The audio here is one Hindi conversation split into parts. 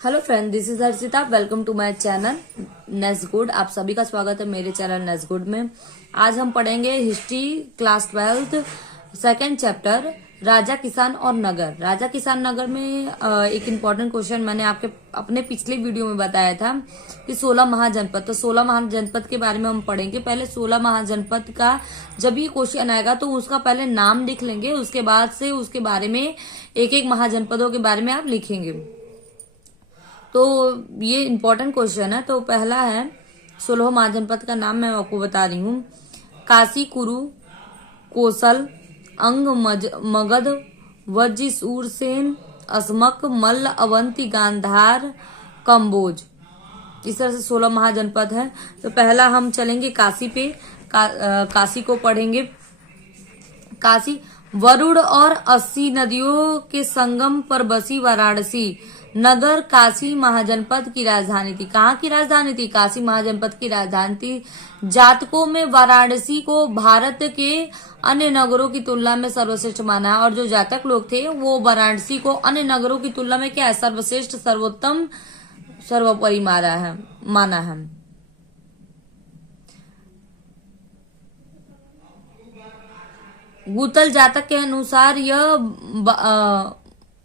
Hello friend, this is Harshita. Welcome to my channel ness good. आप सभी का स्वागत है मेरे चैनल नेस गुड में। आज हम पढ़ेंगे हिस्ट्री क्लास 12 सेकेंड चैप्टर राजा किसान और नगर। राजा किसान नगर में एक इम्पोर्टेंट क्वेश्चन मैंने आपके अपने पिछले वीडियो में बताया था कि 16 महाजनपद। तो 16 महाजनपद के बारे में हम पढ़ेंगे। पहले 16 महाजनपद का जब ये क्वेश्चन आएगा तो उसका पहले नाम लिख लेंगे, उसके बाद से उसके बारे में एक एक महाजनपदों के बारे में आप लिखेंगे। तो ये इम्पोर्टेंट क्वेश्चन है। तो पहला है 16 महाजनपद का नाम मैं आपको बता रही हूँ। काशी, कुरु, कोसल, अंग, मगध, वज्र, सूरसेन, अस्मक, मल्ल, अवंती, गांधार, कंबोज। इस तरह से 16 महाजनपद है। तो पहला हम चलेंगे काशी पे। काशी को पढ़ेंगे। काशी वरुण और 80 नदियों के संगम पर बसी वाराणसी नगर काशी महाजनपद की राजधानी थी। कहाँ की राजधानी थी? काशी महाजनपद की राजधानी थी। जातकों में वाराणसी को भारत के अन्य नगरों की तुलना में सर्वश्रेष्ठ माना है। और जो जातक लोग थे वो वाराणसी को अन्य नगरों की तुलना में क्या है? सर्वश्रेष्ठ, सर्वोत्तम, सर्वोपरि माना है। गूतल जातक के अनुसार यह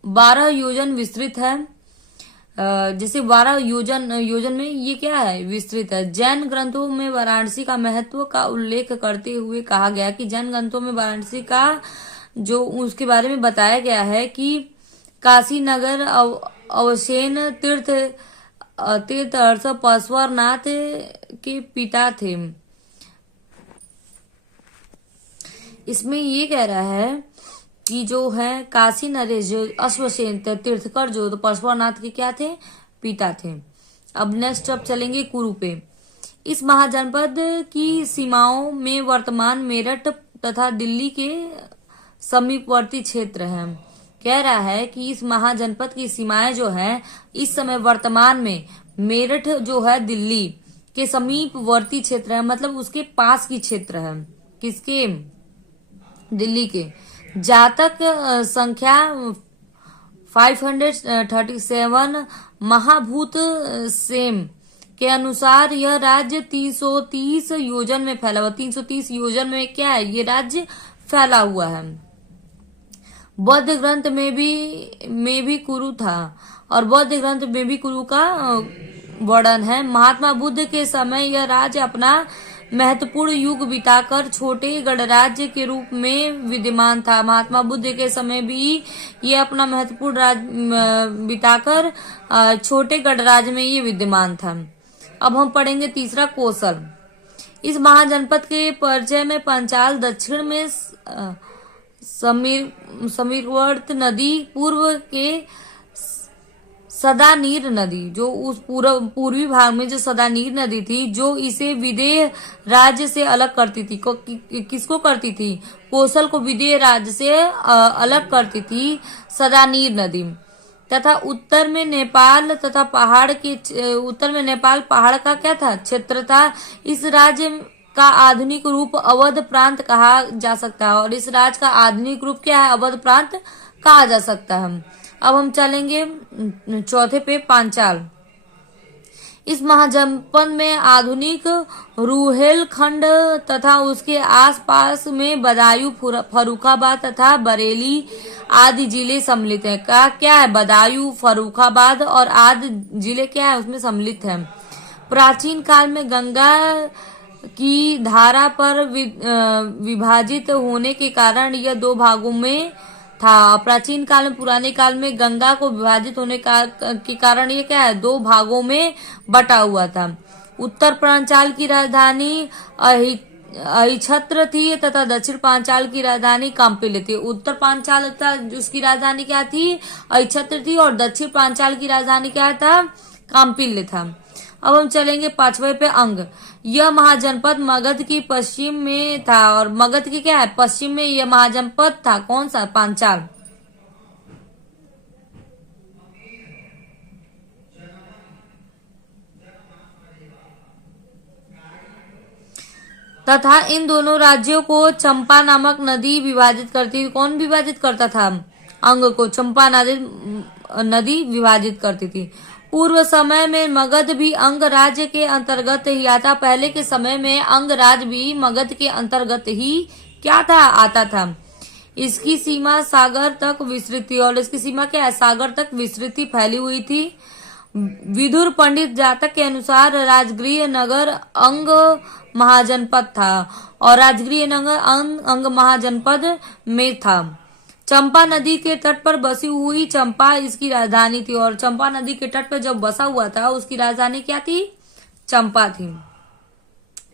12 योजन विस्तृत है। जैसे 12 योजन में ये क्या है? विस्तृत है। जैन ग्रंथों में वाराणसी का महत्व का उल्लेख करते हुए कहा गया कि जैन ग्रंथों में वाराणसी का जो उसके बारे में बताया गया है कि काशी नगर अवसेन तीर्थ अर्थ पार्श्वनाथ के पिता थे। इसमें ये कह रहा है कि जो है काशी नरेश जो अश्वसेन तीर्थकर जो तो पार्श्वनाथ के क्या थे? पिता थे। अब नेक्स्ट अब चलेंगे कुरु पे। इस महाजनपद की सीमाओं में वर्तमान मेरठ तथा दिल्ली के समीपवर्ती क्षेत्र है। कह रहा है कि इस महाजनपद की सीमाएं जो है इस समय वर्तमान में मेरठ जो है दिल्ली के समीपवर्ती क्षेत्र है, मतलब उसके पास की क्षेत्र है। किसके? दिल्ली के। जातक संख्या 537 महाभूत सेम के अनुसार यह राज्य 330 योजन में फैला हुआ। 330 योजन में क्या है? ये राज्य फैला हुआ है। बौद्ध ग्रंथ में भी कुरु था और बौद्ध ग्रंथ में भी कुरु का वर्णन है। महात्मा बुद्ध के समय यह राज्य अपना महत्वपूर्ण युग बिताकर छोटे गणराज्य के रूप में विद्यमान था। महात्मा बुद्ध के समय भी ये अपना महत्वपूर्ण राज्य बिताकर छोटे गणराज्य में ये विद्यमान था। अब हम पढ़ेंगे तीसरा कोसल। इस महाजनपद के परिचय में पंचाल, दक्षिण में समीरवर्त नदी, पूर्व के सदानीर नदी, जो उस पूर्वी भाग में जो सदानीर नदी थी जो इसे विदेह राज्य से अलग करती थी। किसको करती थी? कोसल को विदेह राज्य से अलग करती थी सदानीर नदी। तथा उत्तर में नेपाल पहाड़ का क्या था? क्षेत्र था। इस राज्य का आधुनिक रूप अवध प्रांत कहा जा सकता है। और इस राज्य का आधुनिक रूप क्या है? अवध प्रांत कहा जा सकता है। अब हम चलेंगे चौथे पे पांचाल। इस महाजनपद में आधुनिक रुहेलखंड तथा उसके आसपास में बदायूं, फर्रुखाबाद तथा बरेली आदि जिले सम्मिलित हैं। क्या है? बदायूं, फर्रुखाबाद और आदि जिले क्या है? उसमें सम्मिलित हैं। प्राचीन काल में गंगा की धारा पर विभाजित होने के कारण यह दो भागों में था। प्राचीन काल में, पुराने काल में गंगा को विभाजित होने के कारण ये क्या है? दो भागों में बटा हुआ था। उत्तर पांचाल की राजधानी अहिछत्र थी तथा दक्षिण पांचाल की राजधानी कांपिल्य थी। उत्तर पांचाल उसकी राजधानी क्या थी? अहिछत्र थी। और दक्षिण पांचाल की राजधानी क्या था? कांपिल्य था। अब हम चलेंगे पांचवे पे अंग। यह महाजनपद मगध की पश्चिम में था। और मगध की क्या है? पश्चिम में यह महाजनपद था। कौन सा? पांचाल। तथा इन दोनों राज्यों को चंपा नामक नदी विभाजित करती। कौन विभाजित करता था? अंग को चंपा नदी नदी विभाजित करती थी। पूर्व समय में मगध भी अंग राज्य के अंतर्गत ही आता। पहले के समय में अंग राज्य भी मगध के अंतर्गत ही क्या था, आता था। इसकी सीमा सागर तक विस्तृत थी, और इसकी सीमा क्या है, सागर तक विस्तृत फैली हुई थी। विदुर पंडित जातक के अनुसार राजगृह नगर अंग महाजनपद था, और राजगृह नगर अंग महाजनपद में था। चंपा नदी के तट पर बसी हुई चंपा इसकी राजधानी थी, और चंपा नदी के तट पर जब बसा हुआ था उसकी राजधानी क्या थी, चंपा थी।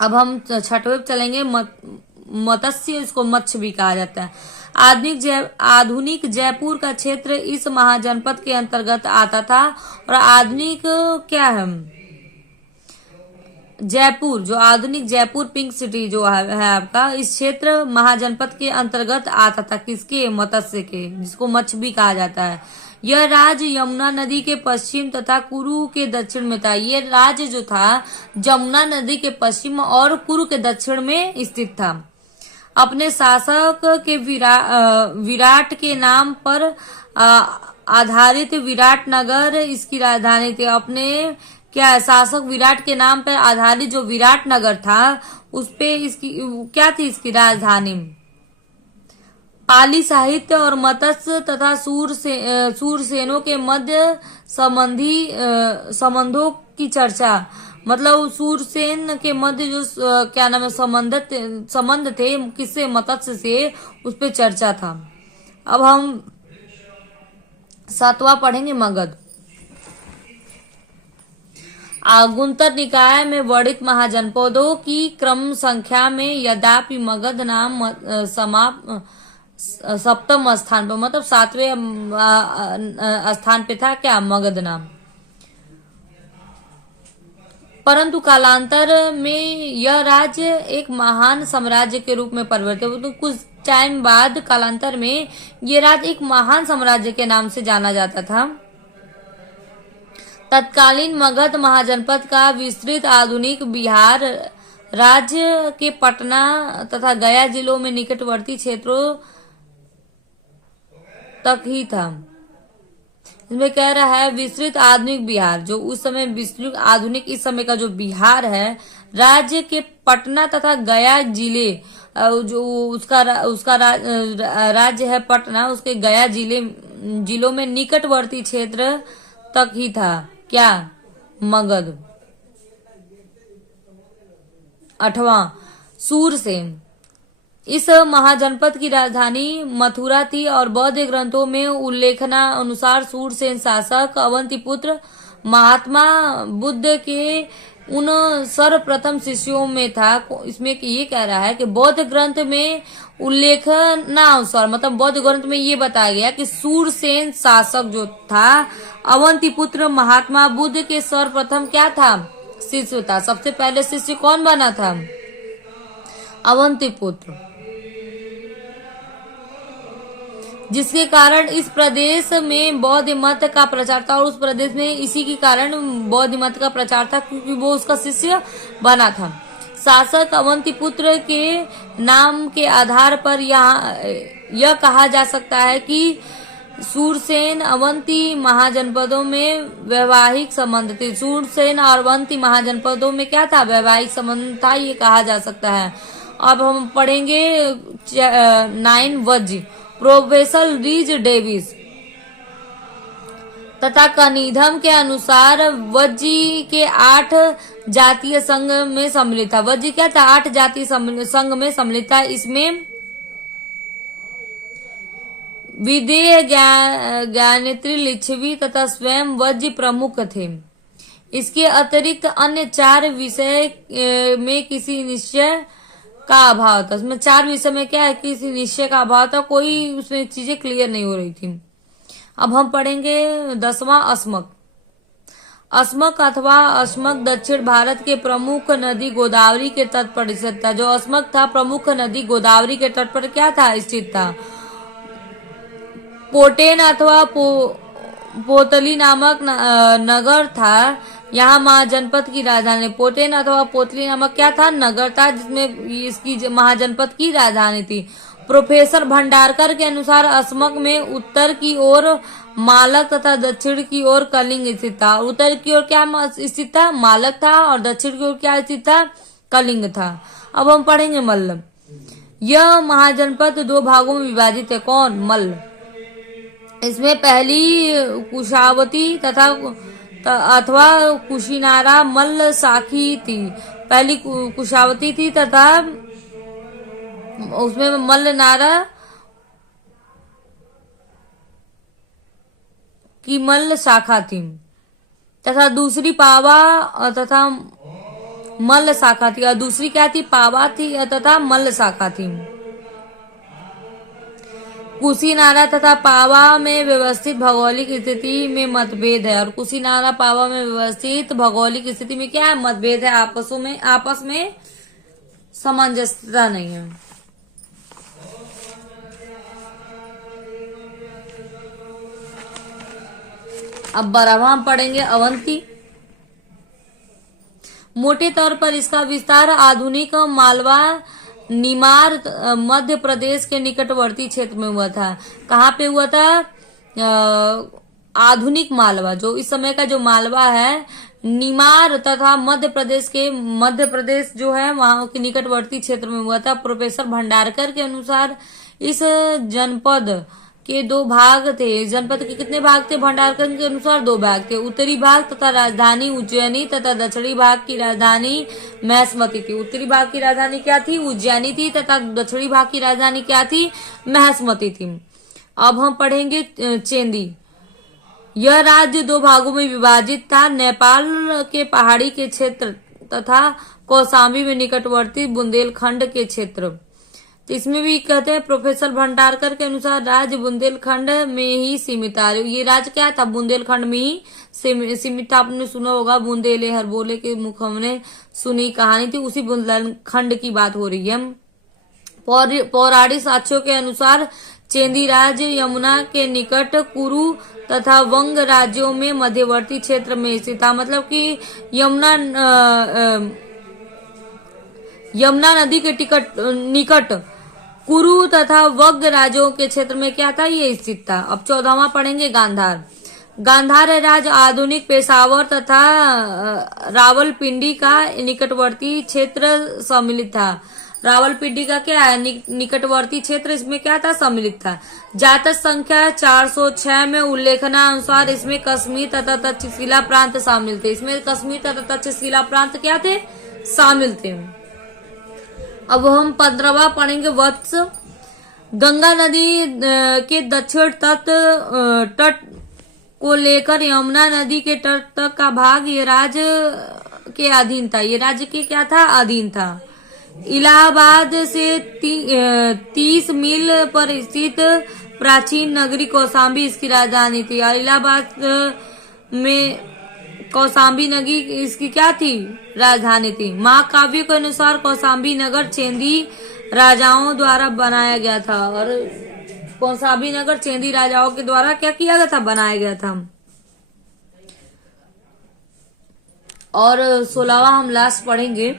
अब हम छठवें पे चलेंगे, मत्स्य, इसको मत्स्य भी कहा जाता है। आधुनिक जयपुर का क्षेत्र इस महाजनपद के अंतर्गत आता था, और आधुनिक क्या है, जयपुर, जो आधुनिक जयपुर पिंक सिटी जो है आपका, इस क्षेत्र महाजनपद के अंतर्गत आता था। किसके, मत्स्य के, जिसको मत्स्य भी कहा जाता है। यह राज्य यमुना नदी के पश्चिम तथा कुरु के दक्षिण में था। ये राज्य जो था यमुना नदी के पश्चिम और कुरु के दक्षिण में स्थित था। अपने शासक के विराट के नाम पर आधारित विराट नगर इसकी राजधानी थी। अपने क्या है, शासक विराट के नाम पर आधारित जो विराट नगर था उस पे इसकी क्या थी, इसकी राजधानी। पाली साहित्य और मत्स्य तथा सूरसेनों के मध्य संबंधों की चर्चा, मतलब सूरसेन के मध्य जो क्या नाम है संबंध थे, किससे, मत्स्य से, उस पे चर्चा था। अब हम सातवां पढ़ेंगे, मगध। गुंतर निकाय में वर्णित महाजनपदों की क्रम संख्या में यद्यपि मगध नाम सप्तम स्थान पर, मतलब 7वें स्थान पे था क्या, मगध नाम। परंतु कालांतर में यह राज्य एक महान साम्राज्य के रूप में परिवर्तित हुआ। तो कुछ टाइम बाद कालांतर में ये राज्य एक महान साम्राज्य के नाम से जाना जाता था। तत्कालीन मगध महाजनपद का विस्तृत आधुनिक बिहार राज्य के पटना तथा गया जिलों में निकटवर्ती क्षेत्रों तक ही था। इसमें कह रहा है विस्तृत आधुनिक बिहार, जो उस समय विस्तृत आधुनिक इस समय का जो बिहार है, राज्य के पटना तथा गया जिले, जो उसका राज्य है पटना, उसके गया जिलों में निकटवर्ती क्षेत्र तक ही था क्या, मगध। 8वां, सूरसेन। इस महाजनपद की राजधानी मथुरा थी, और बौद्ध ग्रंथों में उल्लेखना अनुसार सूरसेन शासक अवंतीपुत्र महात्मा बुद्ध के उन सर्वप्रथम शिष्यों में था। इसमें ये कह रहा है कि बौद्ध ग्रंथ में उल्लेखना अनुसार, मतलब बौद्ध ग्रंथ में ये बताया गया कि सूरसेन शासक जो था अवंतीपुत्र महात्मा बुद्ध के सर्वप्रथम क्या था, शिष्य था। सबसे पहले शिष्य कौन बना था, अवंतीपुत्र, जिसके कारण इस प्रदेश में बौद्ध मत का प्रचार था, और उस प्रदेश में इसी के कारण बौद्ध मत का प्रचार था क्योंकि वो उसका शिष्य बना था। शासक अवंतीपुत्र के नाम के आधार पर यह कहा जा सकता है कि सूरसेन अवंती महाजनपदों में वैवाहिक संबंध थे। सूरसेन और अवंती महाजनपदों में क्या था, वैवाहिक संबंध था, ये कहा जा सकता है। अब हम पढ़ेंगे 9 वज्र। प्रोफेसर रीज डेविस तथा कनिधम के अनुसार वज्जी के 8 जातीय संघ में सम्मिलित था। वज्जी क्या था, 8 जातीय संघ में सम्मिलित था। इसमें विदेह, ज्ञानेत्री, लिच्छवी तथा स्वयं वज्जी प्रमुख थे। इसके अतिरिक्त अन्य 4 विषय में किसी निश्चय का अभाव था। उसमें 4 विषय में क्या है, किसी निश्चय का अभाव था, कोई उसमें चीजें क्लियर नहीं हो रही थी। अब हम पढ़ेंगे 10वां, अस्मक। अस्मक अथवा अस्मक दक्षिण भारत के प्रमुख नदी गोदावरी के तट पर स्थित था। जो अस्मक था प्रमुख नदी गोदावरी के तट पर क्या था, स्थित था। पोटेन अथवा पोतली नामक नगर था, यहाँ महाजनपद की राजधानी। पोटेन अथवा पोतली नामक क्या था, नगर था, जिसमें इसकी महाजनपद की राजधानी थी। प्रोफेसर भंडारकर के अनुसार असमक में उत्तर की ओर मालक तथा दक्षिण की ओर कलिंग स्थित था। उत्तर की ओर क्या स्थित था? मालक था, और दक्षिण की ओर क्या स्थित था? कलिंग था। अब हम पढ़ेंगे मल्ल। यह महाजनपद 2 भागों में विभाजित है। कौन? मल्ल। इसमें पहली कुशावती तथा अथवा कुशीनारा मल्ल साखी थी। पहली कुशावती थी तथा उसमें मल्ल नारा की मल्ल शाखा थी, तथा दूसरी पावा तथा मल्ल शाखा थी, और दूसरी क्या थी? पावा थी तथा मल्ल शाखा थी। कुशीनारा तथा पावा में व्यवस्थित भौगोलिक स्थिति में मतभेद है, और कुशीनारा पावा में व्यवस्थित भौगोलिक स्थिति में क्या है? मतभेद है। आपस में सामंजस्यता नहीं है। अब 12वां हम पढ़ेंगे अवंती। मोटे तौर पर इसका विस्तार आधुनिक मालवा निमार मध्य प्रदेश के निकटवर्ती क्षेत्र में हुआ था। कहाँ पे हुआ था? आधुनिक मालवा, जो इस समय का जो मालवा है, निमार तथा मध्य प्रदेश जो है वहां के निकटवर्ती क्षेत्र में हुआ था। प्रोफेसर भंडारकर के अनुसार इस जनपद के 2 भाग थे। जनपद के कितने भाग थे? भंडारकर के अनुसार 2 भाग थे। उत्तरी भाग तथा राजधानी उज्जैनी तथा दक्षिणी भाग की राजधानी महसमती थी। उत्तरी भाग की राजधानी क्या थी? उज्जैनी थी, तथा दक्षिणी भाग की राजधानी क्या थी? महसमती थी। अब हम पढ़ेंगे चेंदी। यह राज्य 2 भागों में विभाजित था। नेपाल के पहाड़ी के क्षेत्र तथा कौसाम्बी में निकटवर्ती बुंदेलखंड के क्षेत्र। तो इसमें भी कहते हैं प्रोफेसर भंडारकर के अनुसार राज्य बुंदेलखंड में ही सीमित था। ये राज्य क्या था? बुंदेलखंड में ही सीमित था। आपने सुना होगा बूंदेले हर बोले के मुख, हमने सुनी कहानी थी, उसी बुंदेलखंड की बात हो रही है। पौराणिक साक्ष्यों के अनुसार चेंदी राज्य यमुना के निकट कुरु तथा वंग राज्यों में मध्यवर्ती क्षेत्र में स्थित था। मतलब कि यमुना नदी के निकट कुरु तथा वग राज्यों के क्षेत्र में क्या था? ये स्थित था। अब 14वां पढ़ेंगे गांधार। गांधार राज्य आधुनिक पेशावर तथा रावलपिंडी का निकटवर्ती क्षेत्र सम्मिलित था। रावलपिंडी का क्या है? निकटवर्ती क्षेत्र इसमें क्या था? सम्मिलित था। जातक संख्या 406 में उल्लेखनानुसार इसमें कश्मीर तथा तक्षशिला प्रांत शामिल थे। इसमें कश्मीर तथा तक्षशिला प्रांत क्या थे? शामिल थे। अब हम 15वां पढ़ेंगे वत्स। गंगा नदी के दक्षिण तट को लेकर यमुना नदी के तट तक का भाग ये राज्य के अधीन था। ये राज्य के क्या था? अधीन था। इलाहाबाद से 30 मील पर स्थित प्राचीन नगरी कौसाम्बी इसकी राजधानी थी। और इलाहाबाद में कौसाम्बी नगरी इसकी क्या थी? राजधानी थी। महाकाव्य के अनुसार कौसाम्बी नगर चेंदी राजाओं द्वारा बनाया गया था, और कौसाम्बी नगर चेंदी राजाओं के द्वारा क्या किया गया था? बनाया गया था। और 16वां हम लास्ट पढ़ेंगे